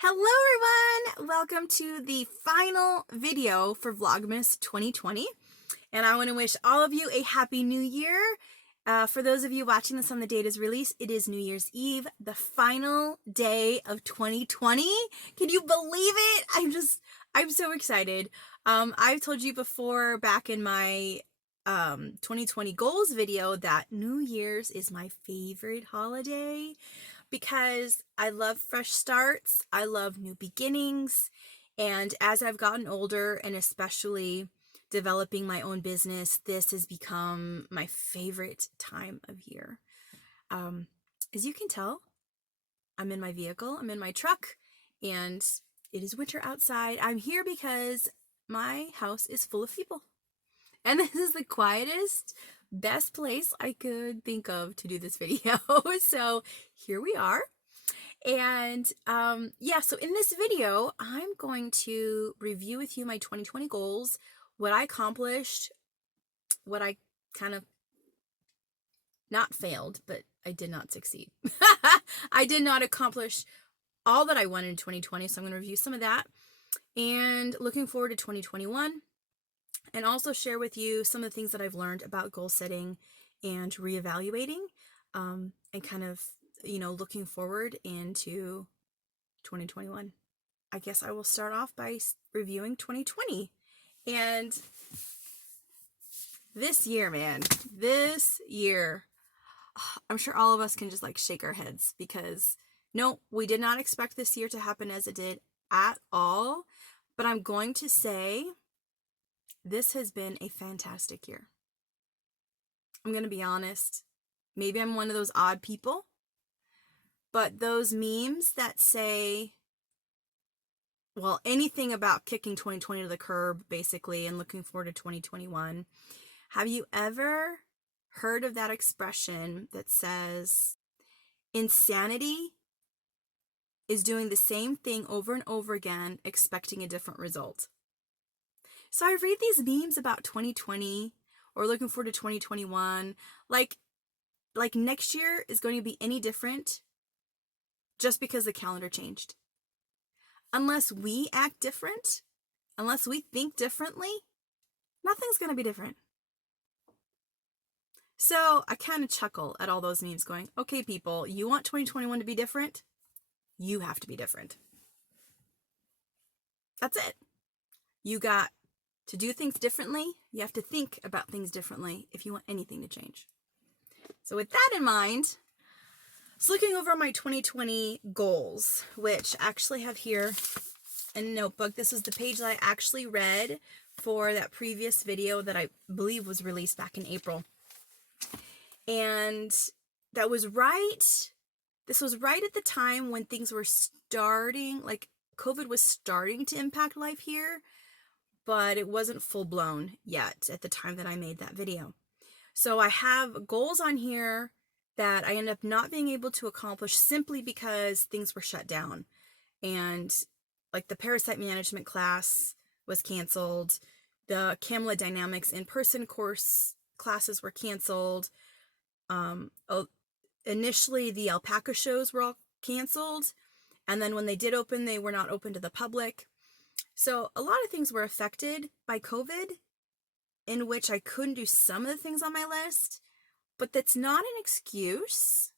Hello everyone! Welcome to the final video for Vlogmas 2020. And I want to wish all of you a happy new year. For those of you watching this on the date is released, it is New Year's Eve, the final day of 2020. Can you believe it? I'm so excited. I've told you before back in my 2020 goals video that New Year's is my favorite holiday because I love fresh starts, I love new beginnings, and as I've gotten older and especially developing my own business, this has become my favorite time of year. As you can tell, I'm in my vehicle, I'm in my truck, and it is winter outside. I'm here because my house is full of people. And this is the quietest, best place I could think of to do this video. So here we are. And yeah, so in this video, I'm going to review with you my 2020 goals, what I accomplished, what I kind of not failed, but I did not succeed. I did not accomplish all that I wanted in 2020, so I'm going to review some of that. And looking forward to 2021. And also share with you some of the things that I've learned about goal setting and reevaluating, and kind of, looking forward into 2021. I guess I will start off by reviewing 2020. And this year, man, this year, I'm sure all of us can just like shake our heads because no, we did not expect this year to happen as it did at all. But I'm going to say this has been a fantastic year. I'm going to be honest. Maybe I'm one of those odd people, but those memes that say, well, anything about kicking 2020 to the curb, basically, and looking forward to 2021. Have you ever heard of that expression that says, insanity is doing the same thing over and over again, expecting a different result? So I read these memes about 2020 or looking forward to 2021, like next year is going to be any different just because the calendar changed. Unless we act different, unless we think differently, nothing's going to be different. So I kind of chuckle at all those memes going, okay, people, you want 2021 to be different? You have to be different. That's it. You got to do things differently. You have to think about things differently if you want anything to change. So with that in mind, I was looking over my 2020 goals, which I actually have here in a notebook. This is the page that I actually read for that previous video that I believe was released back in April. And that was right. This was right at the time when things were starting, like COVID was starting to impact life here, but it wasn't full blown yet at the time that I made that video. So I have goals on here that I ended up not being able to accomplish simply because things were shut down. And like the parasite management class was canceled. The Camilla Dynamics in-person classes were canceled. Initially the alpaca shows were all canceled. And then when they did open, they were not open to the public. So a lot of things were affected by COVID, in which I couldn't do some of the things on my list, but that's not an excuse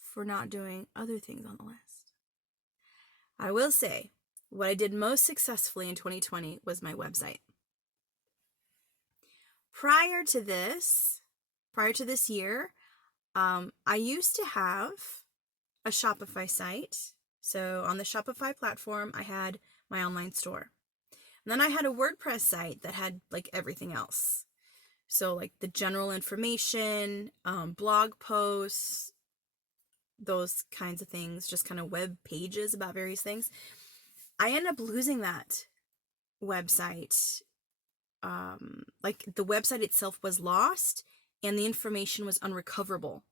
for not doing other things on the list. I will say, what I did most successfully in 2020 was my website. Prior to this year, I used to have a Shopify site. So on the Shopify platform, I had my online store. And then I had a WordPress site that had like everything else. So like the general information, blog posts, those kinds of things, just kind of web pages about various things. I ended up losing that website. Like the website itself was lost and the information was unrecoverable.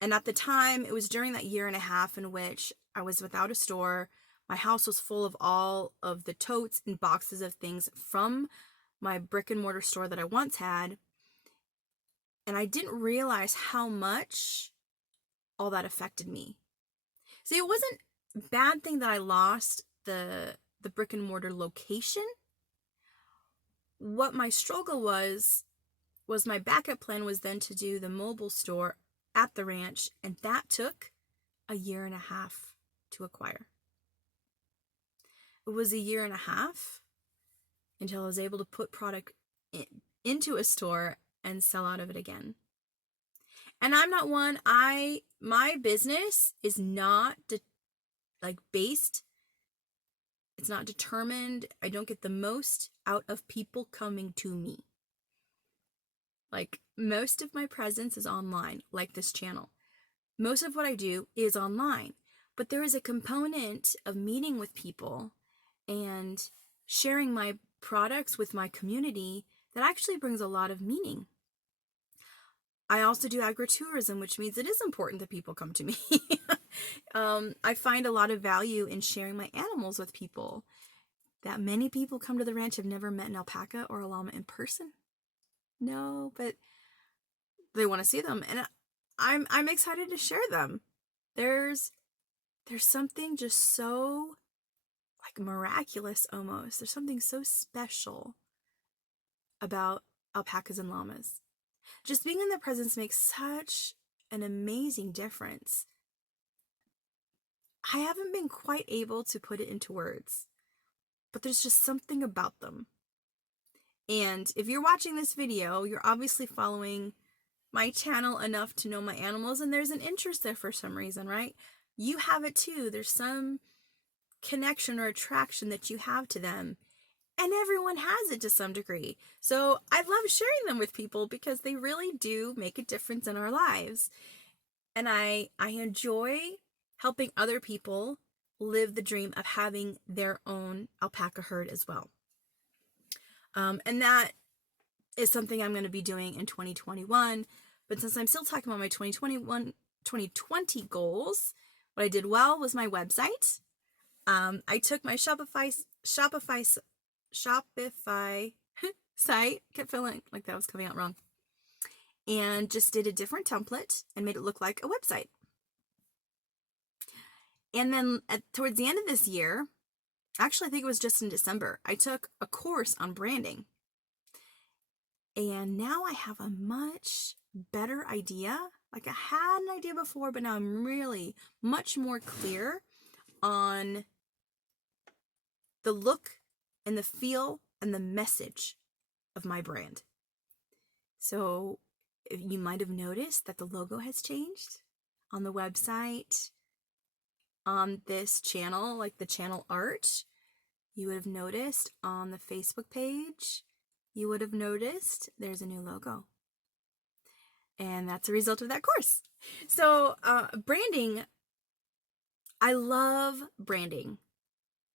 And at the time, it was during that year and a half in which I was without a store. My house was full of all of the totes and boxes of things from my brick and mortar store that I once had. And I didn't realize how much all that affected me. See, it wasn't bad thing that I lost the brick and mortar location. What my struggle was my backup plan was then to do the mobile store at the ranch, and that took a year and a half to acquire. It was a year and a half until I was able to put product into a store and sell out of it again. And I'm not one, my business is not based, it's not determined. I don't get the most out of people coming to me. Like, most of my presence is online, like this channel. Most of what I do is online, but there is a component of meeting with people and sharing my products with my community that actually brings a lot of meaning. I also do agritourism, which means it is important that people come to me. I find a lot of value in sharing my animals with people. That many people come to the ranch have never met an alpaca or a llama in person. No, but they want to see them, and I'm excited to share them. There's something just so like miraculous almost. There's something so special about alpacas and llamas. Just being in their presence makes such an amazing difference. I haven't been quite able to put it into words, but there's just something about them. And if you're watching this video, you're obviously following my channel enough to know my animals, and there's an interest there for some reason, right? You have it too. There's some connection or attraction that you have to them, and everyone has it to some degree. So I love sharing them with people because they really do make a difference in our lives. And I enjoy helping other people live the dream of having their own alpaca herd as well. And that is something I'm going to be doing in 2021. But since I'm still talking about my 2020 goals, what I did well was my website. I took my Shopify site, kept feeling like that was coming out wrong, and just did a different template and made it look like a website. And then towards the end of this year, actually I think it was just in December, I took a course on branding. And now I have a much better idea. Like, I had an idea before, but now I'm really much more clear on the look and the feel and the message of my brand. So you might have noticed that the logo has changed on the website, on this channel, like the channel art. You would have noticed on the Facebook page, you would have noticed there's a new logo. And that's a result of that course. So branding, I love branding.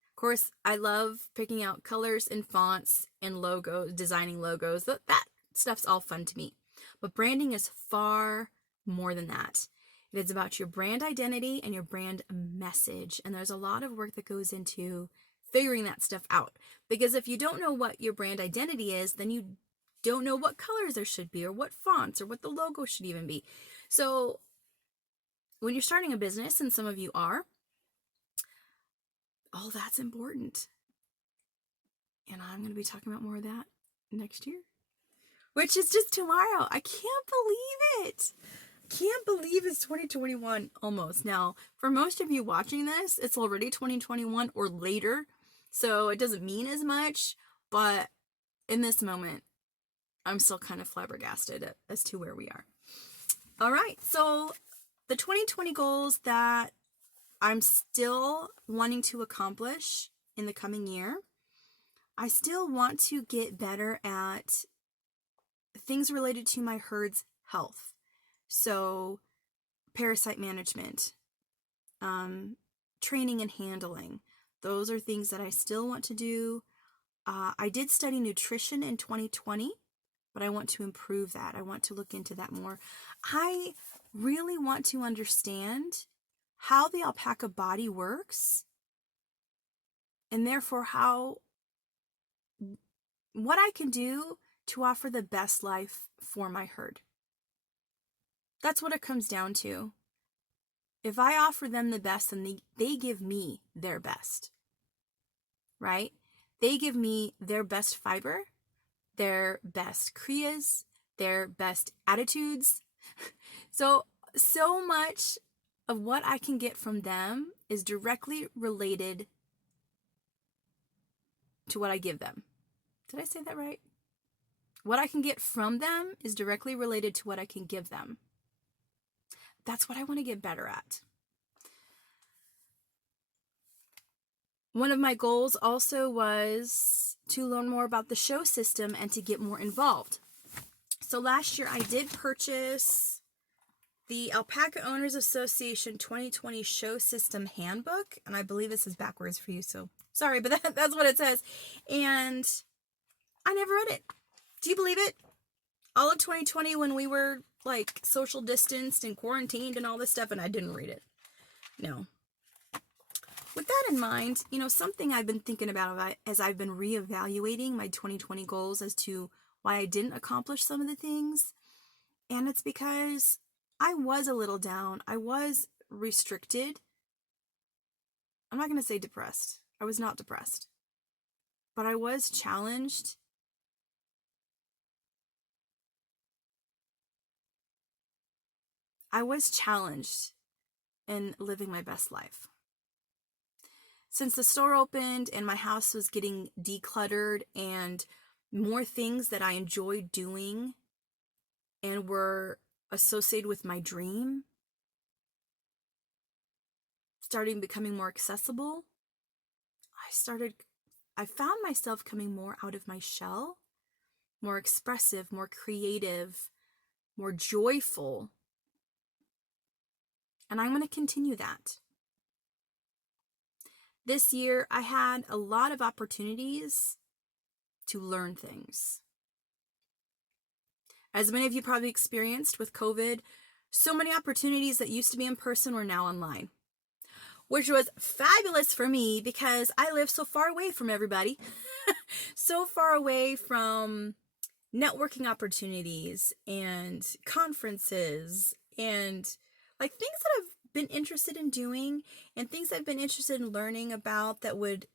Of course, I love picking out colors and fonts and logos, designing logos. That stuff's all fun to me. But branding is far more than that. It is about your brand identity and your brand message. And there's a lot of work that goes into figuring that stuff out. Because if you don't know what your brand identity is, then you don't know what colors there should be or what fonts or what the logo should even be. So when you're starting a business, and some of you are, all that's important. And I'm going to be talking about more of that next year, which is just tomorrow. I can't believe it. Can't believe it's 2021 almost. Now, for most of you watching this, it's already 2021 or later, so it doesn't mean as much, but in this moment, I'm still kind of flabbergasted as to where we are. All right, so the 2020 goals that I'm still wanting to accomplish in the coming year, I still want to get better at things related to my herd's health. So parasite management, training and handling, those are things that I still want to do. I did study nutrition in 2020, but I want to improve that. I want to look into that more. I really want to understand how the alpaca body works, and therefore what I can do to offer the best life for my herd. That's what it comes down to. If I offer them the best, then they give me their best, right? They give me their best fiber, their best kriyas, their best attitudes. So much of what I can get from them is directly related to what I give them. Did I say that right? What I can get from them is directly related to what I can give them. That's what I want to get better at. One of my goals also was to learn more about the show system and to get more involved. So last year I did purchase the Alpaca Owners Association 2020 Show System Handbook, and I believe this is backwards for you, so sorry, but that's what it says. And I never read it. Do you believe it? All of 2020 when we were like social distanced and quarantined and all this stuff, and I didn't read it. No. With that in mind, something I've been thinking about as I've been reevaluating my 2020 goals as to why I didn't accomplish some of the things. And it's because I was a little down. I was restricted. I'm not going to say depressed. I was not depressed. But I was challenged. I was challenged in living my best life. Since the store opened and my house was getting decluttered and more things that I enjoyed doing and were associated with my dream starting becoming more accessible, I found myself coming more out of my shell, more expressive, more creative, more joyful. And I'm going to continue that. This year, I had a lot of opportunities to learn things. As many of you probably experienced with COVID, so many opportunities that used to be in person were now online, which was fabulous for me because I live so far away from everybody, so far away from networking opportunities and conferences and like things that I've been interested in doing and things I've been interested in learning about that would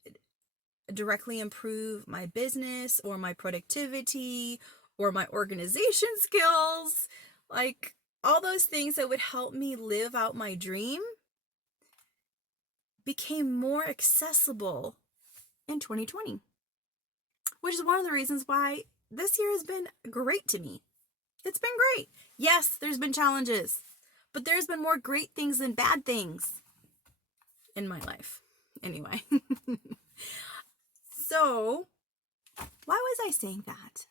directly improve my business or my productivity or my organization skills, like all those things that would help me live out my dream became more accessible in 2020, which is one of the reasons why this year has been great to me. It's been great. Yes, there's been challenges, but there's been more great things than bad things in my life. Anyway. So, why was I saying that?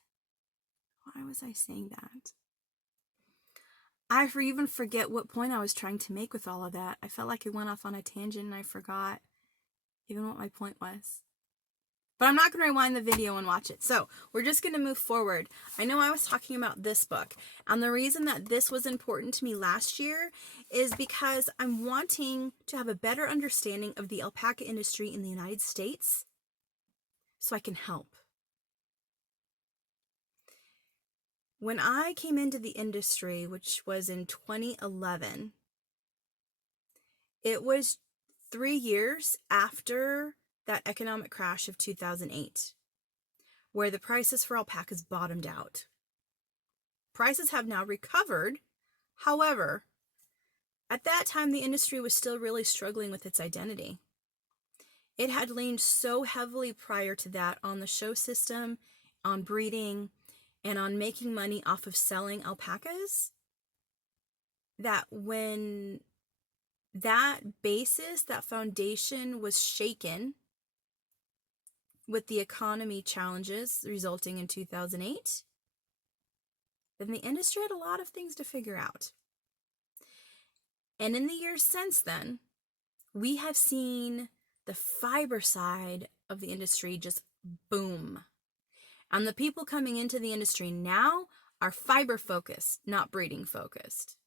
I even forget what point I was trying to make with all of that. I felt like it went off on a tangent and I forgot even what my point was. But I'm not going to rewind the video and watch it. So we're just going to move forward. I know I was talking about this book. And the reason that this was important to me last year is because I'm wanting to have a better understanding of the alpaca industry in the United States so I can help. When I came into the industry, which was in 2011, it was 3 years after that economic crash of 2008, where the prices for alpacas bottomed out. Prices have now recovered. However, at that time, the industry was still really struggling with its identity. It had leaned so heavily prior to that on the show system, on breeding, and on making money off of selling alpacas, that when that basis, that foundation was shaken with the economy challenges resulting in 2008, then the industry had a lot of things to figure out. And in the years since then, we have seen the fiber side of the industry just boom. And the people coming into the industry now are fiber focused, not breeding focused.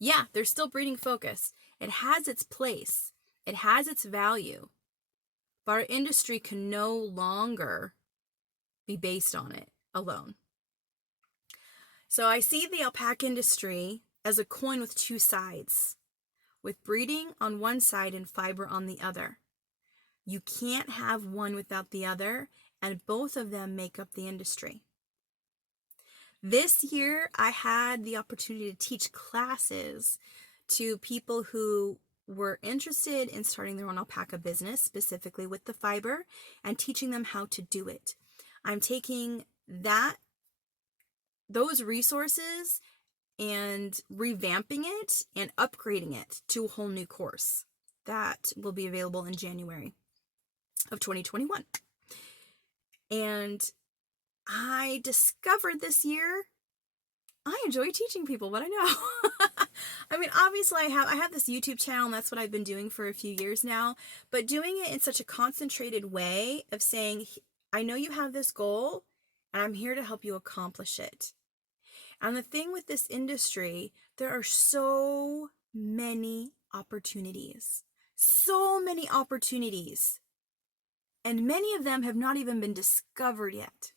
Yeah, they're still breeding focused. It has its place. It has its value. But our industry can no longer be based on it alone. So I see the alpaca industry as a coin with two sides. with breeding on one side and fiber on the other. You can't have one without the other, and both of them make up the industry. This year, I had the opportunity to teach classes to people who were interested in starting their own alpaca business, specifically with the fiber, and teaching them how to do it. I'm taking those resources and revamping it and upgrading it to a whole new course that will be available in January of 2021. And I discovered this year I enjoy teaching people what I know. I mean, obviously I have this YouTube channel, and that's what I've been doing for a few years now, but doing it in such a concentrated way of saying, I know you have this goal, and I'm here to help you accomplish it. And the thing with this industry, there are so many opportunities. So many opportunities. And many of them have not even been discovered yet.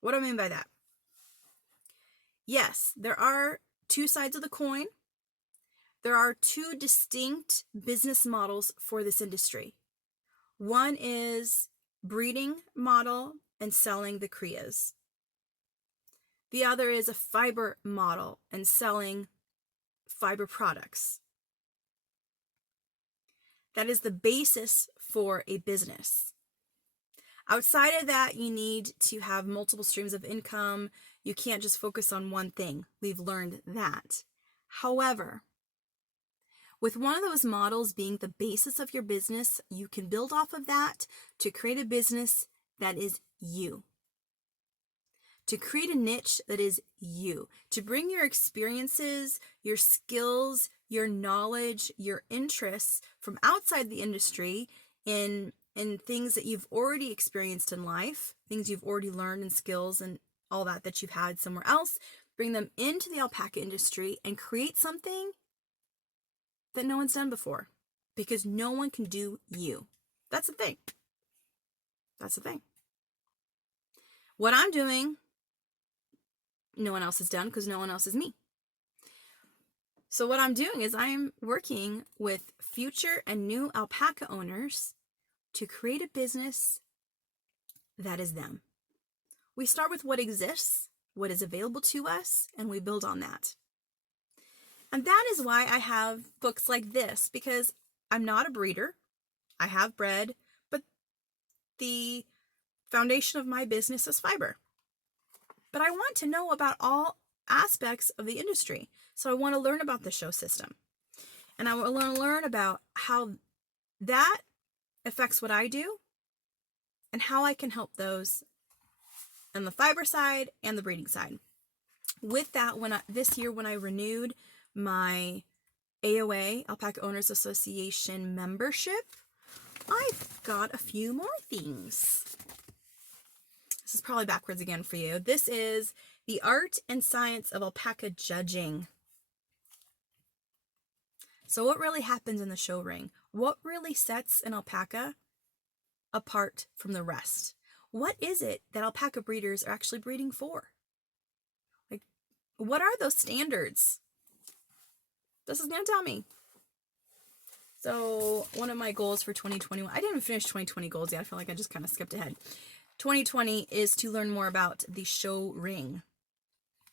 What do I mean by that? Yes, there are two sides of the coin. There are two distinct business models for this industry. One is breeding model and selling the crias. The other is a fiber model and selling fiber products. That is the basis for a business. Outside of that, you need to have multiple streams of income. You can't just focus on one thing. We've learned that. However, with one of those models being the basis of your business, you can build off of that to create a business that is you. To create a niche that is you. To bring your experiences, your skills, your knowledge, your interests from outside the industry in things that you've already experienced in life, things you've already learned and skills and all that you've had somewhere else, bring them into the alpaca industry and create something that no one's done before, because no one can do you. That's the thing. That's the thing. What I'm doing, no one else has done, because no one else is me. So what I'm doing is I'm working with future and new alpaca owners to create a business that is them. We start with what exists, what is available to us, and we build on that. And that is why I have books like this, because I'm not a breeder. I have bred, but the foundation of my business is fiber. But I want to know about all aspects of the industry. So I want to learn about the show system. And I want to learn about how that affects what I do and how I can help those on the fiber side and the breeding side. With that, this year when I renewed my AOA, Alpaca Owners Association membership, I've got a few more things. This is probably backwards again for you. This is the art and science of alpaca judging. So what really happens in the show ring? What really sets an alpaca apart from the rest? What is it that alpaca breeders are actually breeding for? Like, what are those standards? This is going to tell me. So one of my goals for 2021, I didn't even finish 2020 goals yet. I feel like I just kind of skipped ahead. 2020 is to learn more about the show ring.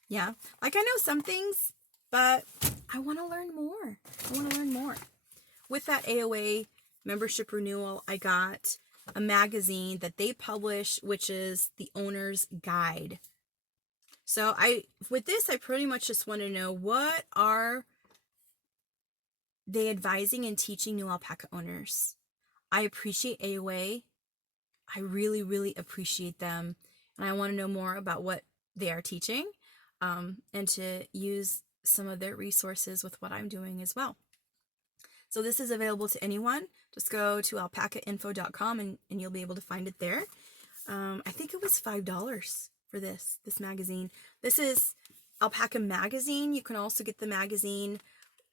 Yeah, like I know some things, but I want to learn more. I want to learn more. With that AOA membership renewal, I got a magazine that they publish, which is the Owner's Guide. So with this, I pretty much just want to know, what are they advising and teaching new alpaca owners? I appreciate AOA. I really, really appreciate them. And I want to know more about what they are teaching, and to use some of their resources with what I'm doing as well. So this is available to anyone. Just go to alpacainfo.com and you'll be able to find it there. I think it was $5 for this magazine. This is Alpaca Magazine. You can also get the magazine.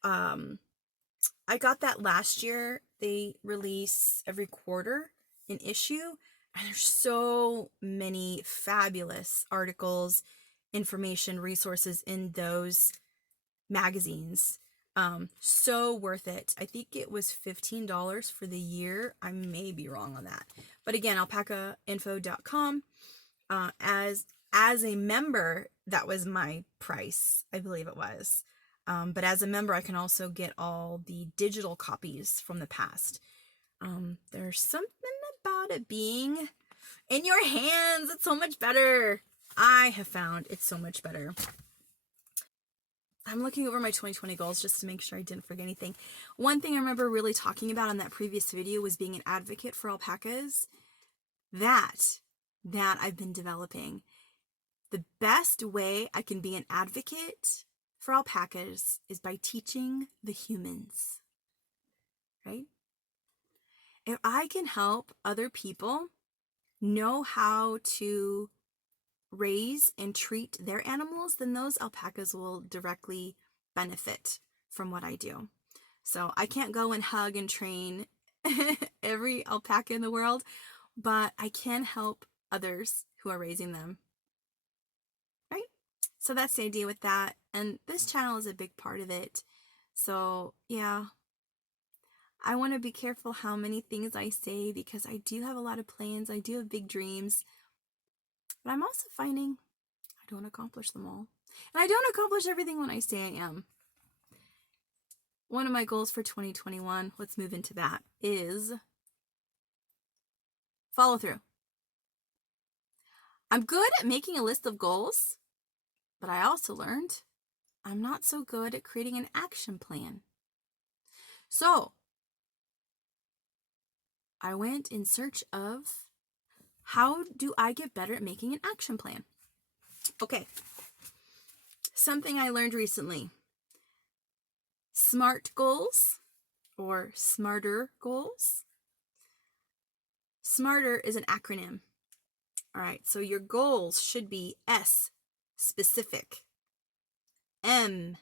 I got that last year. They release every quarter an issue, and there's so many fabulous articles, information, resources in those magazines. So worth it. I think it was $15 for the year. I may be wrong on that. But again, alpacainfo.com. As a member, that was my price. I believe it was. But as a member, I can also get all the digital copies from the past. There's something about it being in your hands. It's so much better. I have found it's so much better. I'm looking over my 2020 goals just to make sure I didn't forget anything. One thing I remember really talking about in that previous video was being an advocate for alpacas. That I've been developing. The best way I can be an advocate for alpacas is by teaching the humans, right? If I can help other people know how to raise and treat their animals, then those alpacas will directly benefit from what I do. So I can't go and hug and train every alpaca in the world, but I can help others who are raising them, right? So that's the idea with that, and this channel is a big part of it. So yeah, I want to be careful how many things I say, because I do have a lot of plans, I do have big dreams, but I'm also finding I don't accomplish them all. And I don't accomplish everything when I say I am. One of my goals for 2021, let's move into that, is follow through. I'm good at making a list of goals, but I also learned I'm not so good at creating an action plan. So I went in search of how do I get better at making an action plan? Okay, something I learned recently. SMART goals or smarter goals. Smarter is an acronym. All right, so your goals should be S, specific. M,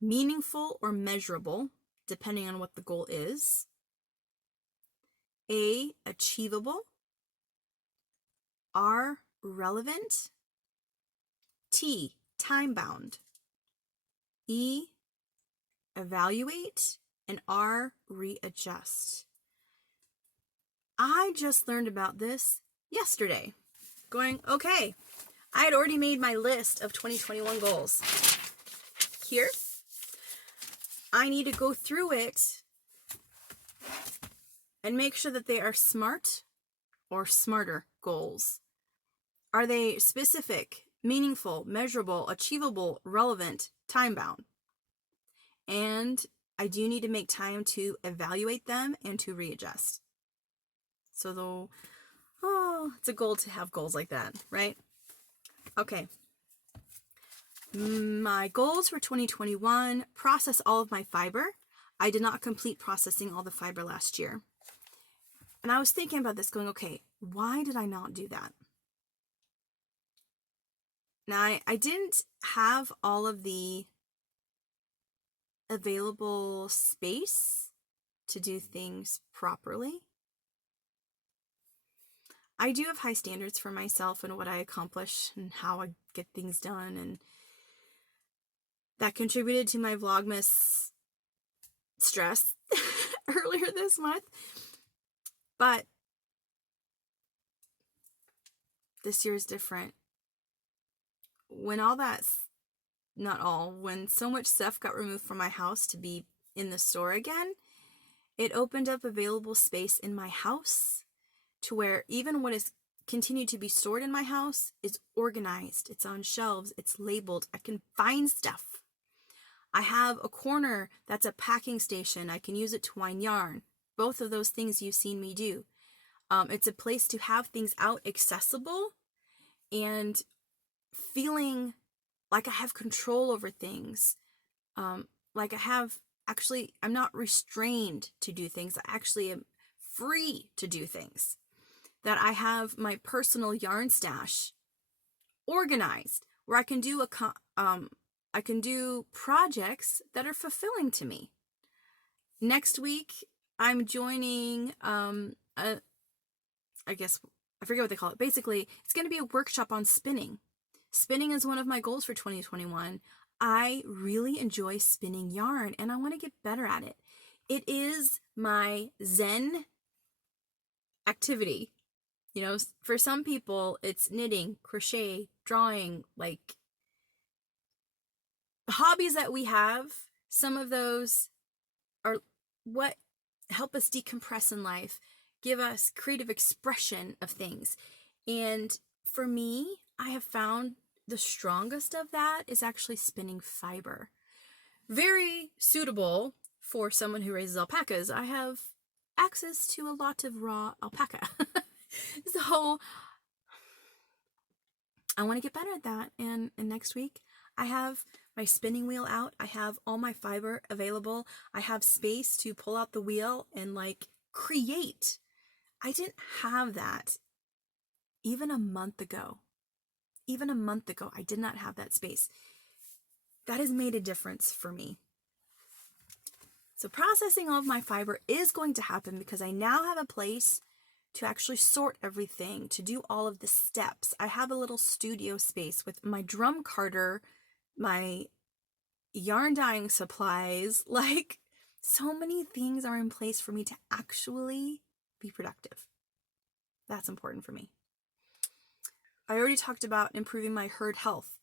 meaningful or measurable, depending on what the goal is. A, achievable. R, relevant. T, time-bound. E, evaluate. And R, readjust. I just learned about this yesterday. Going, okay, I had already made my list of 2021 goals. Here, I need to go through it and make sure that they are SMART or smarter goals. Are they specific, meaningful, measurable, achievable, relevant, time-bound? And I do need to make time to evaluate them and to readjust. So though, it's a goal to have goals like that, right? Okay. My goals for 2021, process all of my fiber. I did not complete processing all the fiber last year. And I was thinking about this going, okay, why did I not do that? Now, I didn't have all of the available space to do things properly. I do have high standards for myself and what I accomplish and how I get things done, and that contributed to my Vlogmas stress earlier this month. But this year is different. When when so much stuff got removed from my house to be in the store again, it opened up available space in my house to where even what is continued to be stored in my house is organized. It's on shelves. It's labeled. I can find stuff. I have a corner that's a packing station. I can use it to wind yarn. Both of those things you've seen me do. It's a place to have things out accessible and feeling like I have control over things. Like I'm not restrained to do things. I actually am free to do things. That I have my personal yarn stash organized, where I can do I can do projects that are fulfilling to me. Next week, I'm joining I guess I forget what they call it. Basically, it's going to be a workshop on spinning. Spinning is one of my goals for 2021. I really enjoy spinning yarn and I want to get better at it. It is my Zen activity. You know, for some people, it's knitting, crochet, drawing, like hobbies that we have. Some of those are what help us decompress in life, give us creative expression of things. And for me, I have found the strongest of that is actually spinning fiber. Very suitable for someone who raises alpacas. I have access to a lot of raw alpaca. So I want to get better at that. And next week, I have my spinning wheel out. I have all my fiber available. I have space to pull out the wheel and like create. I didn't have that even a month ago. Even a month ago, I did not have that space. That has made a difference for me. So processing all of my fiber is going to happen because I now have a place to actually sort everything, to do all of the steps. I have a little studio space with my drum carder, my yarn dyeing supplies, like so many things are in place for me to actually be productive. That's important for me. I already talked about improving my herd health.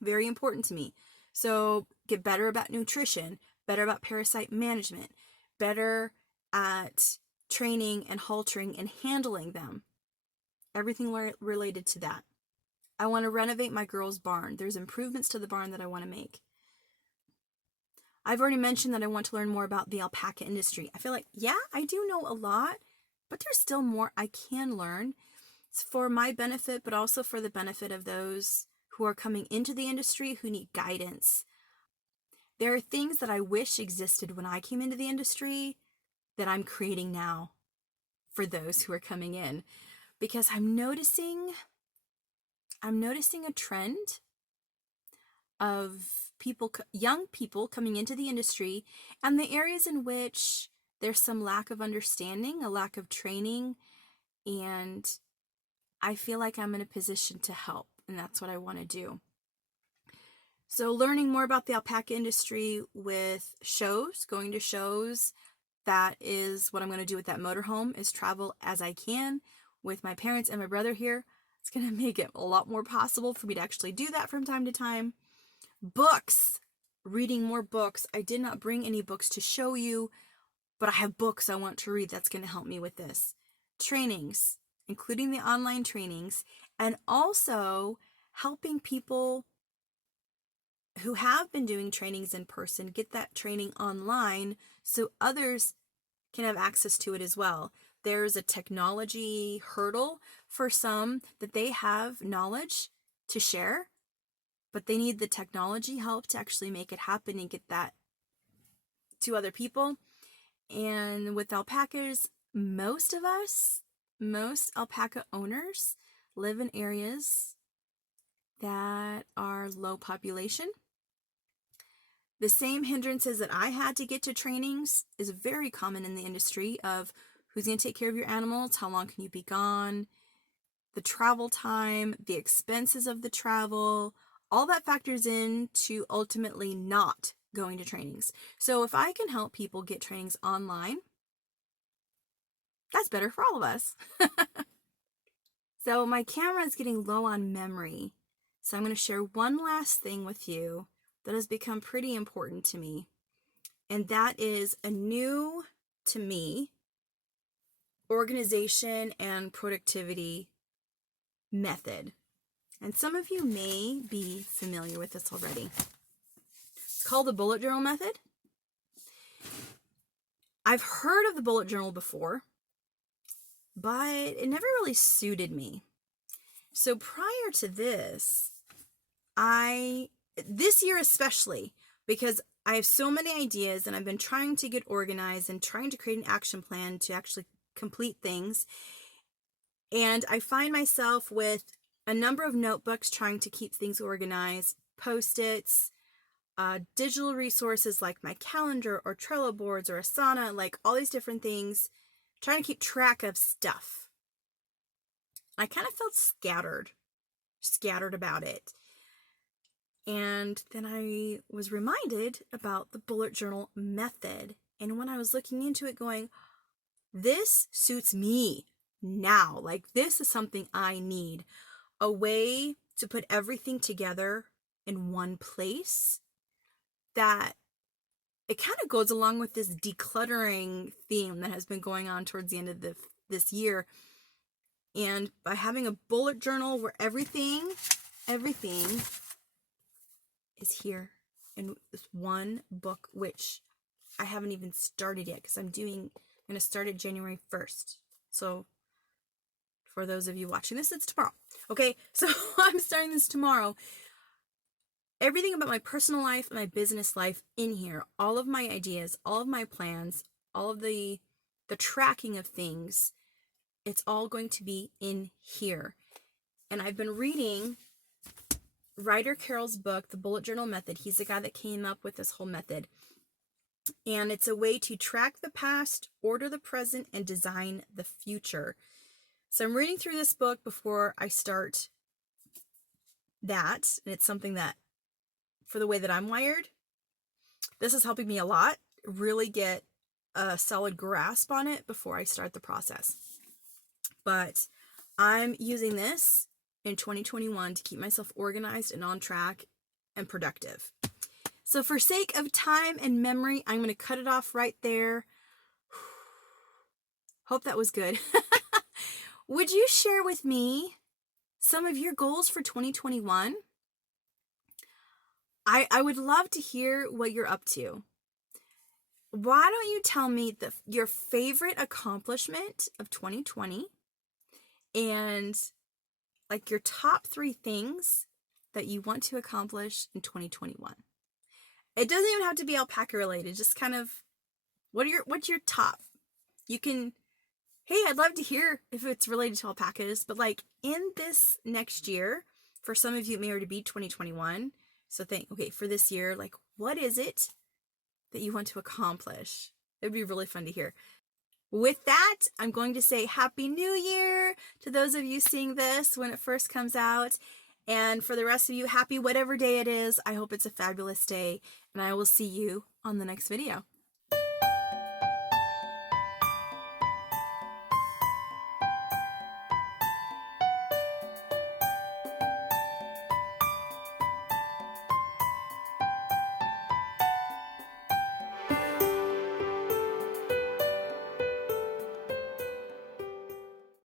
Very important to me. So get better about nutrition, better about parasite management, better at training and haltering and handling them. Everything related to that. I want to renovate my girls' barn. There's improvements to the barn that I want to make. I've already mentioned that I want to learn more about the alpaca industry. I feel like, yeah, I do know a lot, but there's still more I can learn. It's for my benefit, but also for the benefit of those who are coming into the industry who need guidance. There are things that I wish existed when I came into the industry that I'm creating now for those who are coming in, because I'm noticing a trend of people, young people coming into the industry, and the areas in which there's some lack of understanding, a lack of training, and I feel like I'm in a position to help, and that's what I want to do. So learning more about the alpaca industry with shows, going to shows, that is what I'm going to do with that motorhome, is travel as I can with my parents and my brother here. It's going to make it a lot more possible for me to actually do that from time to time. Books, reading more books. I did not bring any books to show you, but I have books I want to read that's going to help me with this. Trainings, including the online trainings, and also helping people who have been doing trainings in person get that training online so others can have access to it as well. There's a technology hurdle for some that they have knowledge to share, but they need the technology help to actually make it happen and get that to other people. And with alpacas, most alpaca owners live in areas that are low population. The same hindrances that I had to get to trainings is very common in the industry of who's going to take care of your animals, how long can you be gone, the travel time, the expenses of the travel, all that factors into ultimately not going to trainings. So if I can help people get trainings online, that's better for all of us. So my camera is getting low on memory. So I'm going to share one last thing with you that has become pretty important to me. And that is a new, to me, organization and productivity method. And some of you may be familiar with this already. It's called the bullet journal method. I've heard of the bullet journal before, but it never really suited me. So prior to this, this year especially, because I have so many ideas and I've been trying to get organized and trying to create an action plan to actually complete things. And I find myself with a number of notebooks trying to keep things organized, Post-its, digital resources like my calendar or Trello boards or Asana, like all these different things, trying to keep track of stuff. I kind of felt scattered about it. And then I was reminded about the bullet journal method. And when I was looking into it going, this suits me now. Like, this is something I need. A way to put everything together in one place that it kind of goes along with this decluttering theme that has been going on towards the end of this year. And by having a bullet journal where everything is here in this one book, which I haven't even started yet because I'm going to start it January 1st. So for those of you watching this, it's tomorrow. Okay, so I'm starting this tomorrow. Everything about my personal life and my business life in here, all of my ideas, all of my plans, all of the tracking of things, it's all going to be in here. And I've been reading Ryder Carroll's book, The Bullet Journal Method. He's the guy that came up with this whole method. And it's a way to track the past, order the present, and design the future. So I'm reading through this book before I start that. And it's something that, for the way that I'm wired, this is helping me a lot. Really get a solid grasp on it before I start the process. But I'm using this in 2021 to keep myself organized and on track and productive. So for sake of time and memory, I'm going to cut it off right there. Hope that was good. Would you share with me some of your goals for 2021? I would love to hear what you're up to. Why don't you tell me your favorite accomplishment of 2020 and like your top 3 things that you want to accomplish in 2021. It doesn't even have to be alpaca related. Just kind of, what's your top? You can, hey, I'd love to hear if it's related to alpacas, but like in this next year, for some of you, it may already be 2021. So think, okay, for this year, like, what is it that you want to accomplish? It would be really fun to hear. With that, I'm going to say Happy New Year to those of you seeing this when it first comes out. And for the rest of you, happy whatever day it is. I hope it's a fabulous day, and I will see you on the next video.